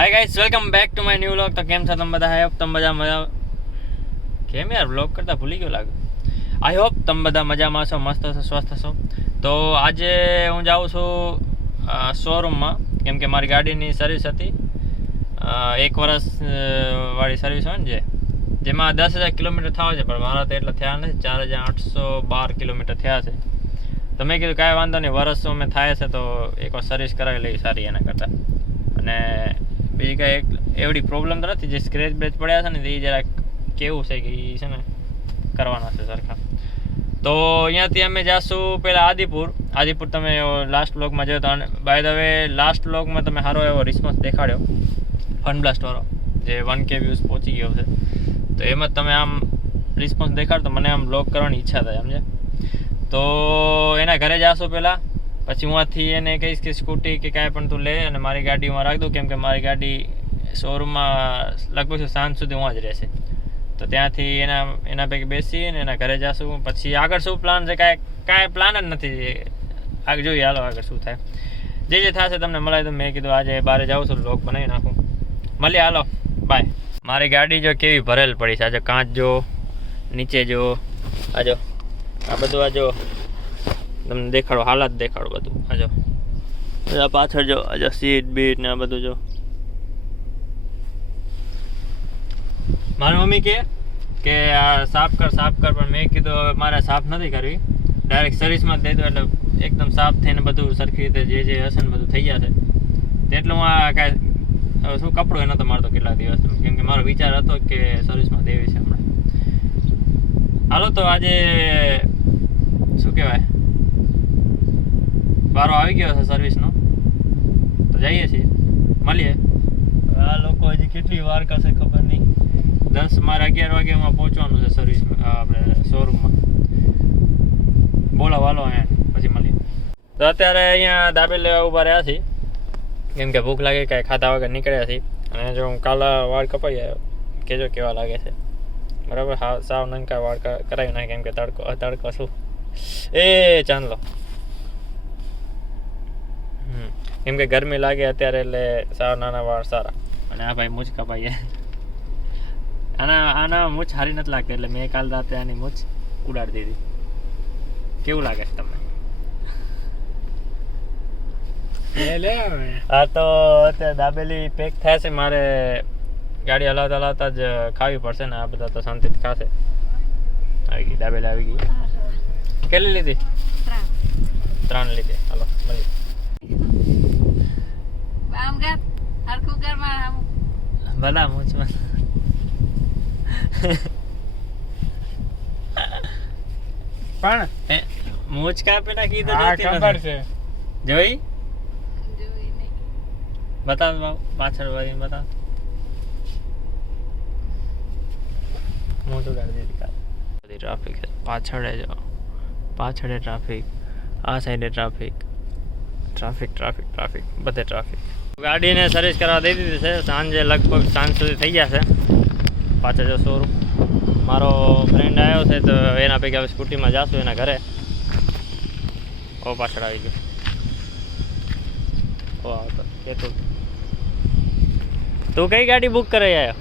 Hi guys, welcome back to my new vlog. तो केम छो તમે બધા? આઈ હોપ તમે બધા મજા કેમ યાર વ્લોગ કરતા ભૂલી ગયો લાગે। આઈ હોપ તમે બધા મજામાં છો, મસ્ત છો, સ્વસ્થ છો। તો આજે હું જાઉં છું શોરૂમમાં, કેમ કે મારી ગાડીની સર્વિસ હતી। 1 વર્ષ વાળી સર્વિસ હોય ને જેમાં 10,000 કિલોમીટર થવા છે, પણ મારા તો એટલા થયા નથી, 4,812 કિલોમીટર થયા છે। તો મેં કીધું કાંઈ વાંધો નહીં, વર્ષો મેં થાય છે તો એકવાર સર્વિસ કરાવી લઈ સારી એના કરતાં। અને બીજી કાંઈ એવડી પ્રોબ્લેમ તો નથી, જે સ્ક્રેચ બ્રેચ પડ્યા છે ને એ જરાક કેવું છે કે એ છે ને કરવાના છે સરખા। તો અહીંયાથી અમે જાશું પહેલાં આદિપુર તમે લાસ્ટ વ્લોગમાં જોયો તો, અને બાય ધ વે લાસ્ટ વ્લોગમાં તમે સારો એવો રિસ્પોન્સ દેખાડ્યો ફનબ્લાસ્ટવાળો, જે 1K વ્યૂઝ પહોંચી ગયો છે। તો એમાં તમે આમ રિસ્પોન્સ દેખાડો તો મને આમ વ્લોગ કરવાની ઈચ્છા થાય, સમજે। તો એના ઘરે જાશું પહેલાં, પછી હું આથી એને કહીશ કે સ્કૂટી કે કાંઈ પણ તું લે અને મારી ગાડીમાં રાખ દઉં, કેમ કે મારી ગાડી શોરૂમમાં લગભગ સાંજ સુધી હું જ રહેશે। તો ત્યાંથી એના પૈકી બેસી અને એના ઘરે જાશું। પછી આગળ શું પ્લાન છે કાંઈ પ્લાન જ નથી, આગળ જોઈએ, હાલો આગળ શું થાય, જે થશે તમને મળે। તો મેં કીધું આજે બહાર જાઉં છું, વ્લોગ બનાવી નાખું, મળીએ, હાલો બાય। મારી ગાડી જો કેવી ભરેલ પડી છે, આજે કાંચ જો, નીચે જો, આજો આ બધું, આજો તમને દેખાડો, હાલત દેખાડો બધું, આજો પાછળ જો, આજો સીટ બીટ ને આ બધું જો। મારી મમ્મી કે આ સાફ કર, પણ મેં કીધું હવે મારે સાફ નથી કરવી, ડાયરેક્ટ સર્વિસમાં જ દઈ દો એટલે એકદમ સાફ થઈને બધું સરખી રીતે જે હશે ને બધું થઈ જશે। એટલે હું આ કાંઈ શું કપડું એ નહોતો મારતો કેટલાક દિવસ, કેમ કે મારો વિચાર હતો કે સર્વિસમાં દેવી છે હમણાં। હાલો તો આજે શું કહેવાય, વારો આવી ગયો છે સર્વિસનો, તો જઈએ છીએ, મળીએ। આ લોકો હજી કેટલી વાર કરશે ખબર નહીં, 10 મારે 11 વાગ્યામાં પહોંચવાનું છે સર્વિસમાં, આપણે શોરૂમમાં। બોલો વાલો અહીંયા, પછી મળીએ। તો અત્યારે અહીંયા દાબેલી લેવા ઊભા રહ્યા છીએ, કેમ કે ભૂખ લાગે, કાંઈ ખાધા વગર નીકળ્યા છીએ। અને જો હું કાલા વાળ કપાઈ આવ્યો, કહેજો કેવા લાગે છે, બરાબર? હા, સાવ નંકા વાળ કરાવી નાખે, કેમ કે તડકો શું એ ચાંદલો, કેમ કે ગરમી લાગે અત્યારે, એટલે સાવ નાના વાળ સારા। અને આ ભાઈ મૂછ કપાઈ જાય, આના મૂછ સારી નથી લાગતી, એટલે મેં કાલ રાતે આની મૂછ ઉડાડી દીધી। કેવું લાગે છે તમને? હા, તો અત્યારે દાબેલી પેક થાય છે, મારે ગાડી હલાવતા જ ખાવી પડશે ને, આ બધા તો શાંતિથી ખાશે। આવી ગઈ દાબેલી, આવી ગઈ। કેટલી લીધી? 3 લીધી। હાલો મળીએ। ભલા મૂછમાં પણ મૂછ કાપી નાખી તો ખબર છે, જોઈ બતાવ પાછળ વાળી બતાવ, મૂછ ઉડાડી દીધી કાલ। બધી ટ્રાફિક છે, પાછળ ટ્રાફિક, આ સાઈડે ટ્રાફિક, બધે ટ્રાફિક। ગાડીને સર્વિસ કરવા દઈ દીધી છે, સાંજે લગભગ સાંજ સુધી થઈ જશે। પાછળ જો શોરૂમ, મારો ફ્રેન્ડ આવ્યો છે તો એના પૈકી હવે સ્કૂટીમાં જાશું એના ઘરે। ઓ પાછળ આવી ગયો, ઓ આવતો કે તું કઈ ગાડી બુક કરાવી આવ્યો?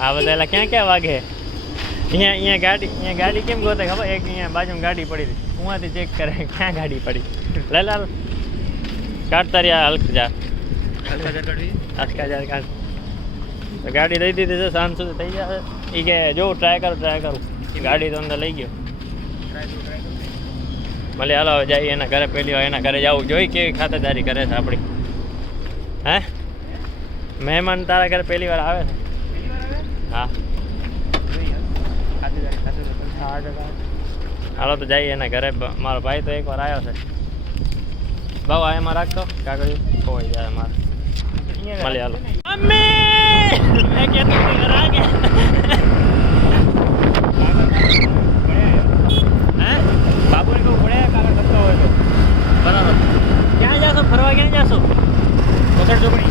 આ બધા એલા ક્યાં વાગે? અહીંયા ગાડી કેમ ગોતે ખબર? એક અહીંયા બાજુમાં ગાડી પડી હતી, ઉहाँથી ચેક કરે ક્યાં ગાડી પડી, લે લાલ કાઢતા રહ્યા, હલકા જા કાઢ। તો ગાડી દઈ દીધી છે, સાંજ સુધી થઈ જશે। એ કે જોઉં ટ્રાય કરું, ગાડી તો અંદર લઈ ગયો, ભલે હાલો જઈએ એના ઘરે। પહેલી વાર એના ઘરે જવું, જોઈ કેવી ખાતરદારી કરે છે આપણી, હે? મહેમાન તારા ઘરે પહેલી વાર આવે છે? હા, હાલો તો જઈએ એના ઘરે। મારો ભાઈ તો એકવાર આવ્યો છે, ભાવ આ એમાં રાખતો, કાગળ ખોવાઈ જાય મારે, મળીએ, હાલો। બાબુ ને કહું પડે કાગળ થતો હોય તો બરાબર। ક્યાં જાશો ફરવા? ક્યાં જાશો? કસર ઢોકણી,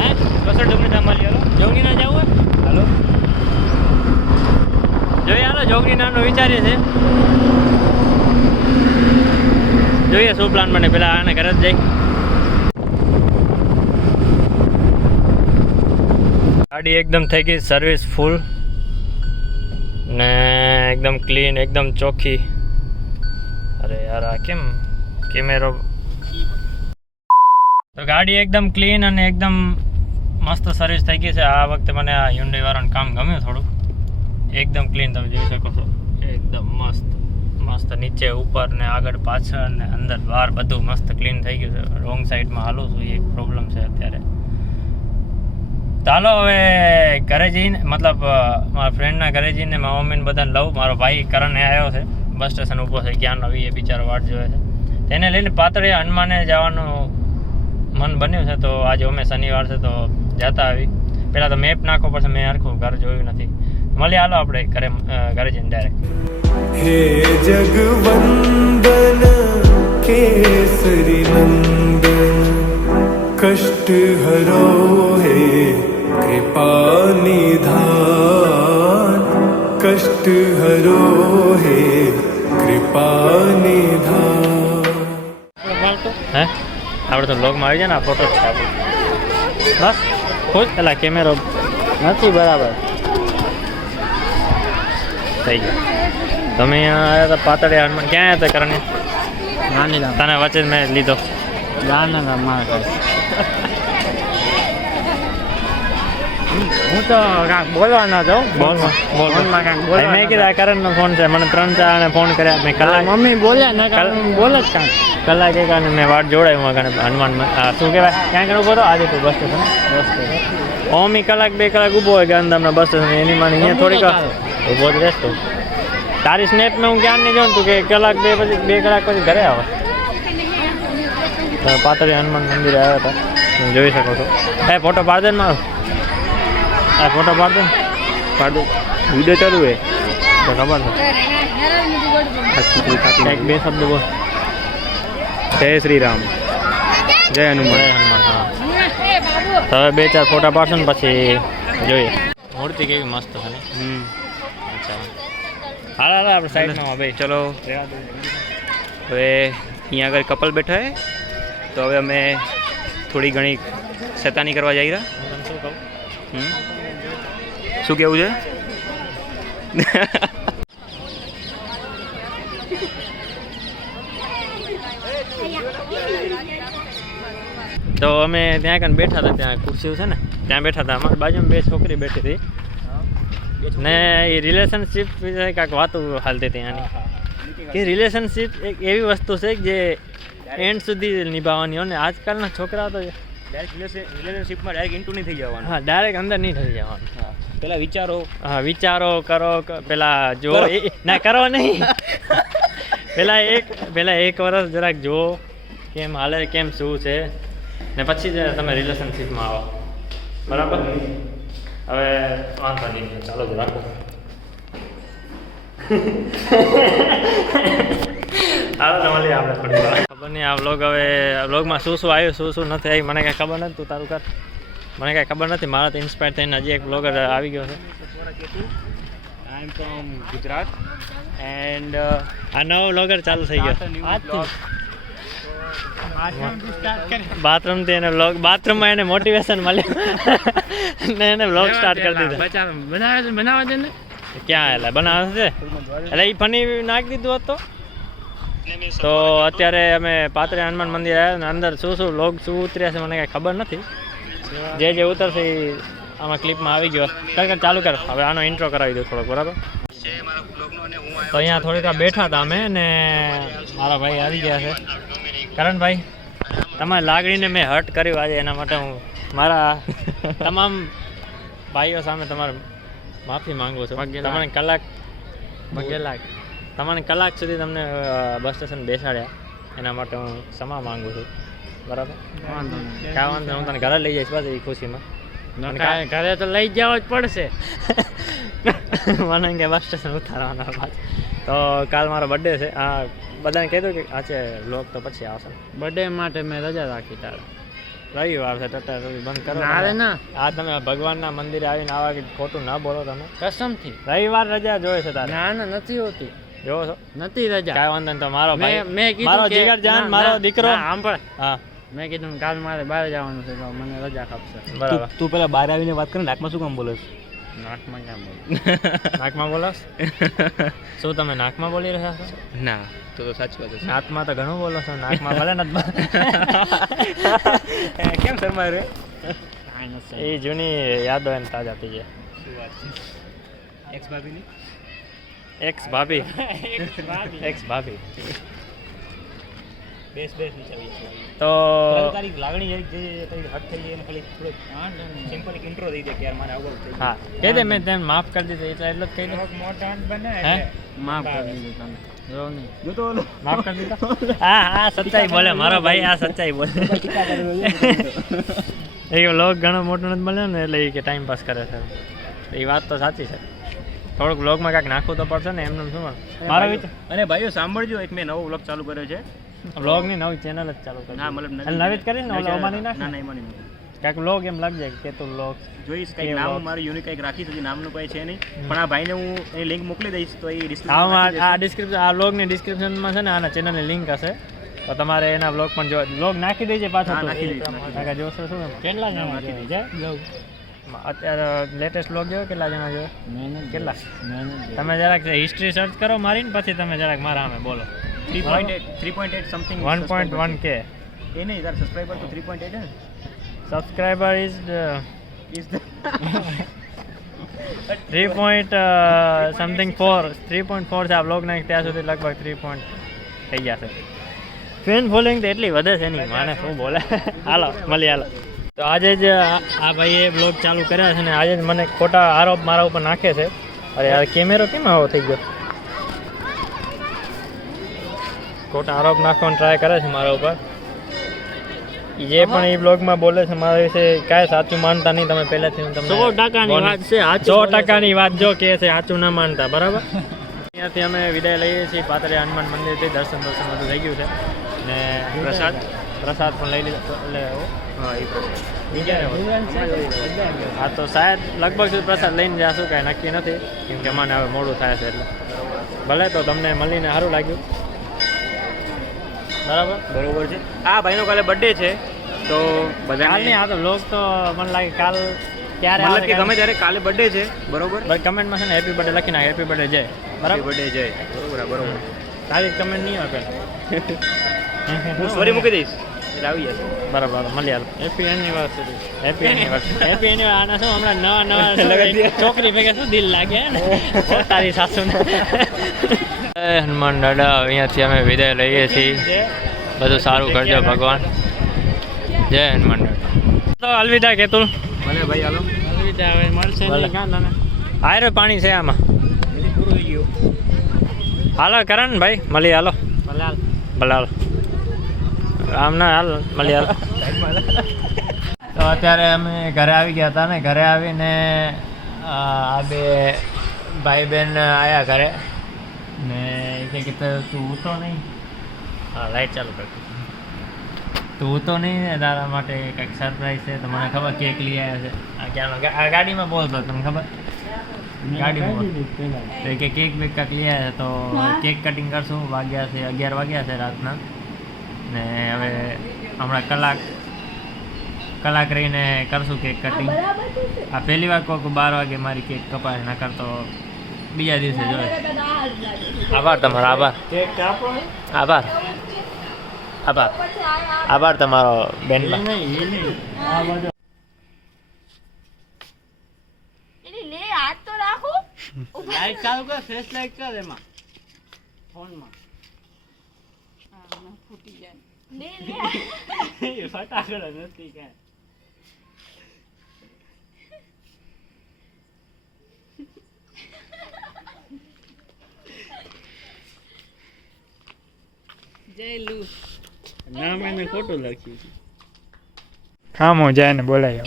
હે? કસર ઢોકણી તમે મળી, હાલો જોગણી ના જવું હોય, હાલો જોઈએ, હાલો જોગણી નાનો વિચારીએ છે, જોઈએ શું પ્લાન બને, પેલા આને ઘરે જ જઈ। ગાડી એકદમ થઈ ગઈ સર્વિસ ફૂલ ને એકદમ ક્લીન એકદમ ચોખ્ખી. અરે યાર આ કેમ કેમેરો. તો ગાડી એકદમ ક્લીન અને એકદમ મસ્ત સર્વિસ થઈ ગઈ છે. આ વખતે મને આ Hyundai વાળાનું કામ ગમ્યું થોડું. એકદમ ક્લીન તમે જોઈ શકો છો. એકદમ મસ્ત મસ્ત નીચે ઉપર ને આગળ પાછળ ને અંદર બહાર બધું મસ્ત ક્લીન થઈ ગયું છે. રોંગ સાઈડમાં હાલું છું, એક પ્રોબ્લેમ છે અત્યારે. ચાલો હવે ઘરે જઈને મતલબ મારા ફ્રેન્ડના ઘરે જઈને મારા મમ્મીને બધાને લઉં. મારો ભાઈ કરણ આવ્યો છે, બસ સ્ટેશન ઊભો છે, ક્યાં નવી એ બિચારો વાટ જોવે છે. તેને લઈને પાતળે હનુમાને જવાનું મન બન્યું છે. તો આજે અમે શનિવાર છે તો જતા આવી. પહેલાં તો મેપ નાખવો પડશે, મેં હરખું ઘર જોયું નથી. મળીએ હાલો આપણે ઘરે જઈને ડાયરેક્ટ. હે જગવંદન કેસરી નંદન કષ્ટ હરો હે કૃપા નિધાન કષ્ટ હરો હે કૃપા નિધાન. હે આપણે તો બ્લોગમાં આવી જાય ને આ ફોટો છે આપણે. બસ ખુશ. પેલા કેમેરો નથી બરાબર થઈ ગયો. તમે અહીંયા આવ્યા હતા પાતળે હનુમાન. ક્યાં આવ્યા હતા કરણે? નાની તને વચ્ચે જ મેં લીધો. ના મારા હું તો કાંઈક બોલવા ના જાઉં. બોલમાં કાંઈક મેં કીધું આ કરણનો ફોન છે. મને 3-4 ફોન કર્યા. મેં કલાક મમ્મી બોલ્યા ને બોલ જ કાંઈક કલાક એક અને મેં વાટ જોડાયું કારણે હનુમાનમાં. શું કહેવાય ક્યાં આગળ ઊભો હતો? આજે તો બસ સ્ટેશન. ઓમી કલાક 2 કલાક ઊભો હોય ગાંધીધામના બસ સ્ટેશન. એની માં અહીંયા થોડીક ઊભો જ રહેતો. તારી સ્નેપમાં હું ક્યાં નહીં જોઉં તું કે કલાક 2 કલાક પછી ઘરે આવે. પાતળી હનુમાન મંદિરે આવ્યા હતા, તમે જોઈ શકો છો. એ ફોટો પાડ દે ને મારો. આ ફોટો પાડ દે ને. પાડ દો. વિડીયો ચાલુ હે તો ખબર છે. એક બે શબ્દ બોલ. જય શ્રી રામ, જય હનુમાન. હનુમાન હા. તો હવે 2-4 ફોટા પાડશો ને પછી જોઈએ. મૂર્તિ કેવી મસ્ત છે ને. અચ્છા હાલ હાલ આપણે સાઈડમાં ભાઈ ચલો હવે અહીંયા આગળ કપલ બેઠા હે તો હવે અમે થોડી ઘણી શેતાની કરવા જઈ રહ્યા. હું તને શું કહું? શું કેવું છે? તો અમે ત્યાં કને બેઠા હતા, ત્યાં ખુરશીઓ છે ને ત્યાં બેઠા હતા. અમારી બાજુમાં 2 છોકરી બેઠી હતી ને એ રિલેશનશિપ વિશે કાંઈક વાતો હાલતી હતી ત્યાંની. કે રિલેશનશિપ એક એવી વસ્તુ છે જે એન્ડ સુધી નિભાવવાની હોય ને આજકાલના છોકરા તો રિલેશનશિપમાં ડાયરેક્ટ ઇન્ટુ નહીં થઈ જવાનું. હા ડાયરેક્ટ અંદર નહીં થઈ જવાનું. પેલા વિચારો. હા વિચારો કરો પેલા જો ના કરો નહીં. પેલા એક વર્ષ જરાક જો કેમ હાલે કેમ શું છે ને પછી જ તમે રિલેશનશિપમાં આવો. બરાબર. હવે વાંધો નહીં, ચાલો જ રાખો. હાલો તો મળીએ આપણે થોડી વાર. ખબર નહીં આ વ્લોગ હવે વ્લોગમાં શું શું આવ્યું શું શું નથી આવી મને કાંઈ ખબર નથી. તું તારું કર. મને કાંઈ ખબર નથી. મારા તો ઇન્સ્પાયર થઈને હજી એક બ્લોગર આવી ગયો છે. આઈ એમ ફ્રોમ ગુજરાત એન્ડ આ નવો વ્લોગર ચાલુ થઈ ગયો. બાથરૂમથી એને વ્લોગ બાથરૂમમાં એને મોટિવેશન મળ્યું ને એને વ્લોગ સ્ટાર્ટ કરી દીધો. બનાવે છે ને ક્યાં એટલે બનાવે છે એટલે એ ફની નાખી દીધું હતું. તો અત્યારે અમે પાતળી હનુમાન મંદિર આવ્યા ને અંદર શું શું વ્લોગ શું ઉતર્યા છે મને કાંઈ ખબર નથી. જે ઉતરશે એ આમાં ક્લિપમાં આવી ગયો. કર ચાલુ કર. હવે આનો ઇન્ટ્રો કરાવી દઉં થોડોક. બરાબર. તો અહીંયા થોડીક બેઠા હતા અમે ને મારા ભાઈ આવી ગયા છે. કરણભાઈ તમારી લાગણીને મેં હર્ટ કર્યું આજે, એના માટે હું મારા તમામ ભાઈઓ સામે તમારે માફી માંગુ છું. તમને કલાક સુધી તમને બસ સ્ટેશન બેસાડ્યા એના માટે હું ક્ષમા માંગુ છું. બરાબર. કાંઈ વાંધો હું તને ઘરે લઈ જઈશ પાછું એ ખુશીમાં. ઘરે તો લઈ જવો જ પડશે. મને કે બસ સ્ટેશન ઉતારવાના પાછું. તો કાલ મારો બર્થડે છે. આ બધાને કીધું કે આજે વ્લોગ તો પછી આવશે. બર્થડે માટે મેં રજા રાખી. તારે રવિવાર છે ટટા બંધ કરો. ના આ તમે ભગવાનના મંદિરે આવીને આવા કે ખોટું ના બોલો. તમે કસમથી રવિવાર રજા જોઈએ છે તારે? ના નથી હોતી. જોવો છો? નથી રજા. કાંઈ વાંધો નહીં. તો મારો ભાઈ મેં કીધું મારો કે જીગર જાન મારો દીકરો સાંભળ. હા મેં કીધું કાલ મારે બહાર જવાનું છે તો મને રજા આપશે. બરાબર. તું પેલા બહાર આવીને વાત કરે, નાકમાં શું કામ બોલે છે? નાકમાં ક્યાં બોલ? નાકમાં બોલો શું તમે નાકમાં બોલી રહ્યા છો? ના, તો સાચી વાત છે. નાકમાં તો ઘણું બોલો છો, નાકમાં ભલે નથી. કેમ શરમાય રે? કાંઈ નથી. એ જૂની યાદો એને તાજા થઈ જાય. શું વાત છે? એક્સ ભાભીની? એક્સ ભાભી એક્સ ભાભી બેસ વિચારી. તો તારી લાગણી જે તારી હટ થઈ ગઈ એને ખાલી થોડોક સિમ્પલ એક ઇન્ટ્રો દઈ દે કે યાર મારે આવું થઈ ગયું. હા કહી દે, મેં તેને માફ કરી દીધું એટલે એટલું જ કહી દે. હે માફ કરી દીધું તમે. જો નહીં. જો તો ઓલો માફ કરી દીધા. હા સચ્ચાઈ બોલે મારો ભાઈ, આ સચ્ચાઈ બોલે. એ લોક ઘણો મોટો નથી બન્યો ને એટલે એ કે ટાઈમ પાસ કરે છે. એ વાત તો સાચી છે. થોડુંક વ્લોગમાં કાંઈક નાખવું તો પડશે ને, એમને શું મારો વિચાર. અને ભાઈઓ સાંભળજો, એક મેં નવો વ્લોગ ચાલુ કર્યો છે. વ્લોગની નવી ચેનલ જ ચાલુ કરી. ના મતલબ નવી જ કરીને ઓલા ઓમાં નહીં નાખે? ના એમાં નહીં. કાંઈક વ્લોગ એમ લાગી જાય કે તું વ્લોગ જોઈશ કંઈક નામ મારું યુનિક કંઈક રાખીશ, હજી નામનું કંઈ છે નહીં, પણ આ ભાઈને હું એની લિંક મોકલી દઈશ તો એ આ ડિસ્ક્રિપ્શન, આ વ્લોગની ડિસ્ક્રિપ્શનમાં છે ને આના ચેનલની લિંક હશે, તો તમારે એના વ્લોગ પણ જો વ્લોગ નાખી દેજે પાછો. હા, તો નાખી દઈશ. કાકા જોશો શું કેટલા જણા નાખી જોવે છે અત્યારે લેટેસ્ટ વ્લોગ જોયો? કેટલા જણા જોવે? મહેનત કેટલા? મહેનત. તમે જરાક હિસ્ટ્રી સર્ચ કરો મારીને, પછી તમે જરાક મારા સામે બોલો. 3.8 સમથિંગ 1.1K એ નહીં તાર સબસ્ક્રાઇબર તો 3.8 હે ને? સબસ્ક્રાઈબર ઇઝ Is the 3.4 છે આ વ્લોગ નાખ ત્યાં સુધી લગભગ 3 થઈ ગયા છે. ફેન ફોલોઈંગ તો એટલી વધે છે નહીં, માને શું બોલે. હાલો મળી હાલો. તો આજે જ આ ભાઈએ બ્લોગ ચાલુ કર્યા છે ને આજે જ મને ખોટા આરોપ મારા ઉપર નાખે છે. અરે યાર કેમેરો કેમ આવો થઈ ગયો? ખોટા આરોપ નાખવાનો ટ્રાય કરે છે મારા ઉપર. જે પણ એ બ્લોગમાં બોલે છે મારા વિશે કાંઈ સાચું માનતા નહીં. તમે પહેલાથી હું તમને 100% વાત છે, 100%ની વાત જો કે છે, સાચું ના માનતા. બરાબર. અહીંયાથી અમે વિદાય લઈએ છીએ પાતળિયા હનુમાન મંદિરથી. દર્શન બધું થઈ ગયું છે ને પ્રસાદ પણ લઈ લીધો. એટલે હા એ હા તો શાયદ લગભગ સુધી પ્રસાદ લઈને જશું, કાંઈ નક્કી નથી, કેમ કે મને હવે મોડું થાય છે. એટલે ભલે તો તમને મળીને સારું લાગ્યું. બરોબર છે. આ ભાઈનો કાલે બર્થડે છે તો કાલ બધાને નહીં, આ તો વ્લોગ તો મને લાગે કાલ ક્યારે મતલબ આવે કે ગમે ત્યારે કાલે બર્થડે છે, બરોબર? કમેન્ટમાં છે ને હેપી બર્થડે લખી નાખે, હેપી બર્થડે જય. બરાબર. બર્થડે જય. બરોબર. તારી કમેન્ટ નહીં આવે હું સોરી મૂકી દઈશ એટલે આવી જશે. બરાબર. મળી હાલ. Happy anniversary. Happy anniversary. Happy anniversary. આના શું હમણાં નવા છોકરી ભેગા શું દિલ લાગે ને તારી સાસુને. હનુમાન દાદા અહીંયાથી અમે વિદાય લઈએ છીએ. બધું સારું કરજો ભગવાન. જય હનુમાન દાદા. તો અલવિદા કેતુલ. ભલે ભાઈ હાલો. અલવિદા, હવે મળશે નહીં કાં તને? આયરો પાણી છે આમાં. પૂરું થઈ ગયું. હાલો કરણ ભાઈ મળી હાલો. ભલાલ. ભલે હાલો. આમ ના હાલ મળી હાલો. તો અત્યારે અમે ઘરે આવી ગયા હતા ને ઘરે આવીને આ બે ભાઈ બહેન આવ્યા ઘરે ને એ કે તું ઊતો નહીં. હા લાઈટ ચાલુ કરતી. તું ઊતો નહીં ને તારા માટે કંઈક સરપ્રાઈઝ છે. તો મને ખબર કેક લઈ આવ્યા છે. આ ક્યાંનો આ ગાડીમાં બોલતો તમને ખબર? ગાડીમાં તો કે કેક બેક કાંક લઈ આવ્યા છે તો કેક કટિંગ કરશું. વાગ્યા છે 11 વાગ્યા છે રાતના ને હવે હમણાં કલાક રહીને કરશું કેક કટિંગ. આ પહેલી વાર કોઈક 12 વાગે મારી કેક કપાય, નકર તો બીજા દિવસે જોઈએ. આભાર તમારો. આભાર તમારો બેન. લાઈટ ચાલુ કર, ફ્લેશ લાઈટ કર એમાં ફોનમાં. ફટાકડા નથી કાંઈ. નામ એને ખોટું લખ્યું છે. ખામો જાય ને બોલાય.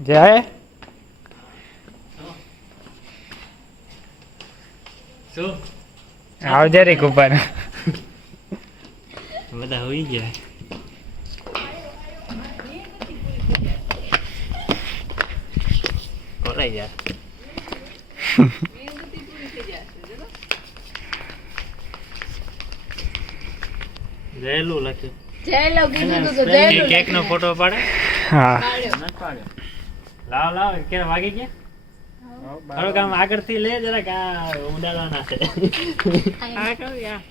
જાય શું આવજે રે કુપન. બધા હોઈ ગયા. કોરાઈ જાય. જયલું લખ્યું. જયલો કીધું તું તો જયલો કેક નો ફોટો પાડે. હા નથી પાડ્યો. લાવ કે વાગી ગયા. થોડુંક આમ આગળથી લે જરાક આ ઉડાડવાના છે. આ કહું યા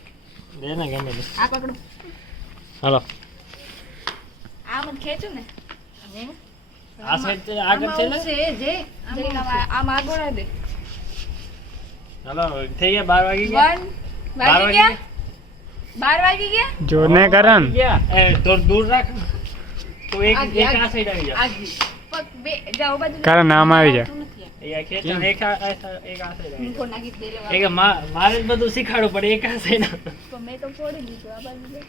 દે ને ગમે તે. આ પકડો હાલો આ મત ખેંચો ને આ સાઈડ આગળ છે ને. છે જે આમ આગળ દે હાલો થઈ ગયા 12 વાગી ગયા. 1 વાગી ગયા 12 વાગી ગયા જોને કરણ ગયા એ તો દૂર રાખ તો એક આ એક ગયા. આ સાઈડ આવી જા. આગી પગ બે જાઓ બાજુ કરણ આમ આવી જા. એ ખેંચ એક આ સાઈડ આવી મૂકો નાખી દે રે જા. એક મારે જ બધું શીખાડવું પડે એક આ સાઈડ. તો મેં તો છોડી દીધું આ બાજુ દે.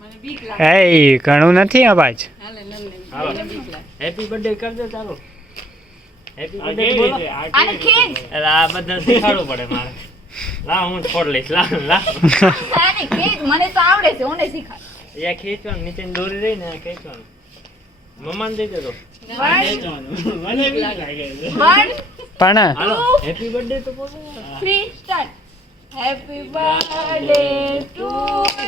મને બીક લાગે એ ઘણું નથી અવાજ. હાલે નંદે હાલો મને બીક લાગે હેપી બર્થડે કરજો ચાલો. હેપી બર્થડે બોલો. આને ખેંચ એટલે આ બધા શીખાડવું પડે મારે. લા હું ફોડ લઈશ. લા આને ખેંચ મને તો આવડે છે ઓને શીખાડ એ ખેંચવાનું નીચે દોરી રહી ને ખેંચવાનું. મમ્માને દઈ દેજો. 1 મને બી લાગે. પણ હાલો હેપી બર્થડે તો બોલો. 3 start happy birthday to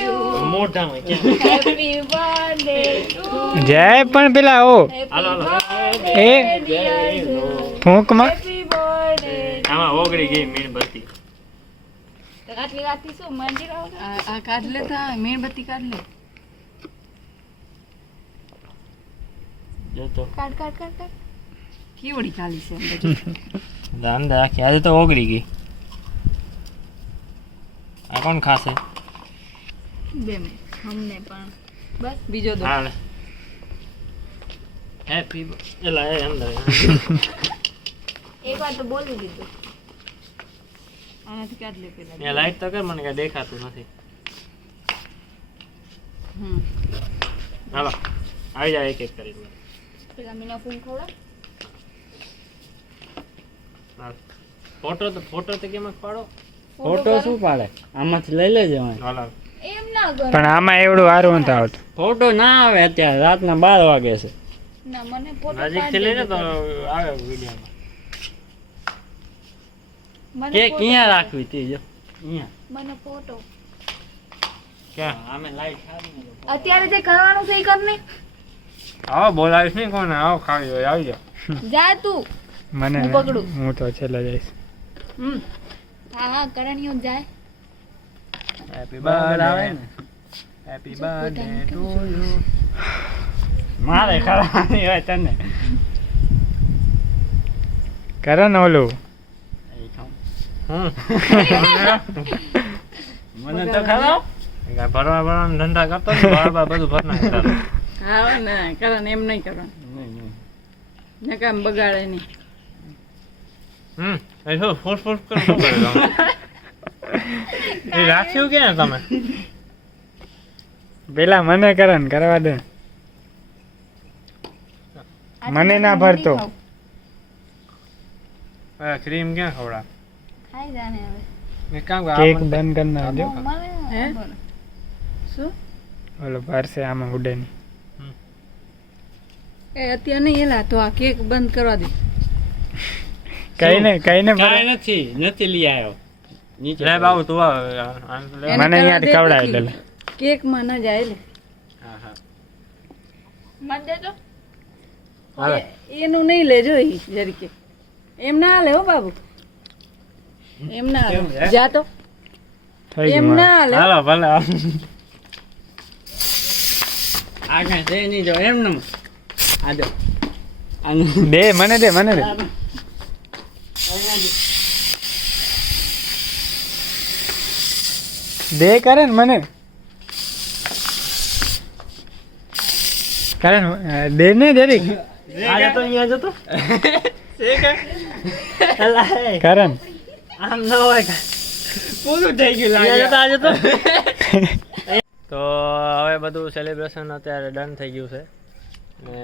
you મોઢામાં કે હેપી બર્થડે ટુ જય પણ પેલા ઓ હાલો હાલો એ ફૂંકમાં હેપી બર્થડે આમાં ઓગળી ગઈ મીણબત્તી. આટલી વાતથી શું મંદિર આ કાઢ લેતા મીણબત્તી કાઢ લે જો તો કાઢ કાઢ કાઢ કાઢ કેવડી ખાલી છે અંદર આખી આજે તો ઓગળી ગઈ. આ કોણ ખાશે? બે મિનિટ હમને પણ બસ બીજો દો હાલ હેપી એલા એ અંદર એક વાર તો બોલી દીધું આનાથી કાઢ લે પેલા એ લાઈટ તો કર મને કઈ દેખાતું નથી. હાલો આવી જાય એક એક કરીને. પેલા મીના ફૂલ ખવડા હાલ ફોટો તો કેમ પાડો. ફોટો શું પાડે આમાંથી લઈ લેજો હાલો એમ ના કરો પણ આમાં એવડું સારું નથી આવતું. ફોટો ના આવે અત્યારે રાતના 12 વાગે છે ના મને ફોટો નજીકથી લઈને તો આવે વિડીયોમાં. મને કે ફોટો ક્યાં રાખવી હતી જો અહીંયા મને ફોટો ક્યાં આમે લાઈટ ખાવી અત્યારે જે કરવાનું છે એ કર ને આવો બોલાવીશ નહીં કોને. આવો ખાવી હોય આવી જાઓ. જા તું મને હું પકડું. હું તો છેલ્લે જઈશ. હા હા કરણીઓ જાય હેપી બરાબર આવે ને હેપી બર્થડે ટુ યુ. મારે ખાવાની હોય તને કરણ ઓલું મને તો ખાવા ભરવા ધંધા કરતો ને બાર બધું ભર નાખતા. હા ને કારણ એમ નહીં કરવાનું ને કામ બગાડે નહીં એ શું ફોર્સ કરો શું કરે તમે? એ રાખ્યું ક્યાં તમે? પેલા મને કરણ કરવા દે. મને ના ભરતો. ક્રીમ ક્યાં ખવડા? ખાઈ જાને હવે એક કામ કેક બંધ કરી નાખજો. મને શું ઓલો ભરશે આમાં ઉડે નહીં. એ અત્યારે નહીં એલા તો આ કેક બંધ કરવા દે કઈ ને કાંઈ ભરે. નથી લઈ આવ્યો નીચે લે બાબુ તું આવ. એને મને કરવા અહીંયાથી દે ખવડાવી કેટલી? દે. કેકમાં ના જાય લે હા હા મન દેજો હાલે. એનું નહીં લેજો ઈ જરીકે એમ ના હાલે હો બાબુ એમ ના હાલે જા તો થઈ એમ ગયું ના હાલે હો. હાલો ભલે આગળ જઈ નહીં જો એમ ને આજો દે મને દે દે કરણ મને કરણ દે ને જરીક આજે તો અહીંયા જતો કરણ આમ ન હોય કાંઈ. પૂરું થઈ ગયું અહીંયા લાગે જતો આજે તો હવે બધું સેલિબ્રેશન અત્યારે ડન થઈ ગયું છે ને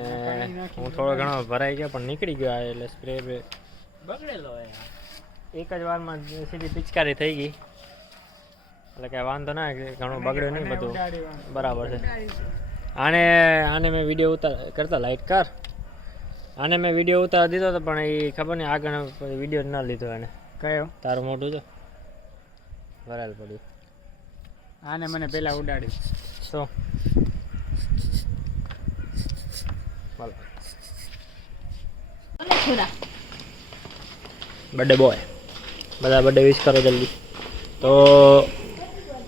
હું થોડો ઘણો ભરાઈ ગયો પણ નીકળી ગયો આ એટલે સ્પ્રે બગડેલો યાર એક જ વારમાં સીધી પિચકારી થઈ ગઈ એટલે કાંઈ વાંધો ના આવે, ઘણું બગડ્યું નહીં, બધું બરાબર છે. આને મેં વિડીયો કરતા લાઈટ કર. આને મેં વિડીયો ઉતાર દીધો હતો પણ એ ખબર નહીં આગળ વિડીયો ન લીધો એને. કયો તારું મોઢું જો ભરાયેલ પડ્યું. આને મને પેલા ઉડાડ્યું. તો બોલે છોરા બર્થડે બોય બધા બર્થડે વિશ કરો જલ્દી. તો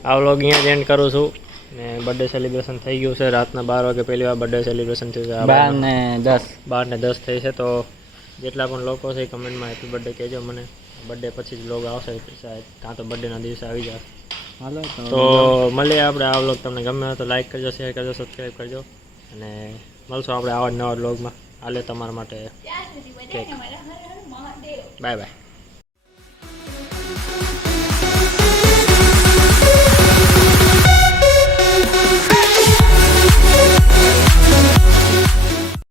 આ વ્લોગ અહીંયા જ એન્ડ કરું છું ને બર્થડે સેલિબ્રેશન થઈ ગયું છે. રાતના 12 વાગે પહેલી વાર બર્થડે સેલિબ્રેશન થયું છે. 12 ને 10 12 ને 10 થઈ છે. તો જેટલા પણ લોકો છે કમેન્ટમાં હેપી બર્થડે કહેજો મને. બર્થડે પછી જ વ્લોગ આવશે શાયદ, કાં તો બર્થડેના દિવસે આવી જશે. હાલો તો મળીએ આપણે. આ વ્લોગ તમને ગમે તો લાઈક કરજો, શેર કરજો, સબસ્ક્રાઈબ કરજો અને મળશું આપણે આવા જ નવા વ્લોગમાં. હાલે તમારા માટે કેક. Bye bye.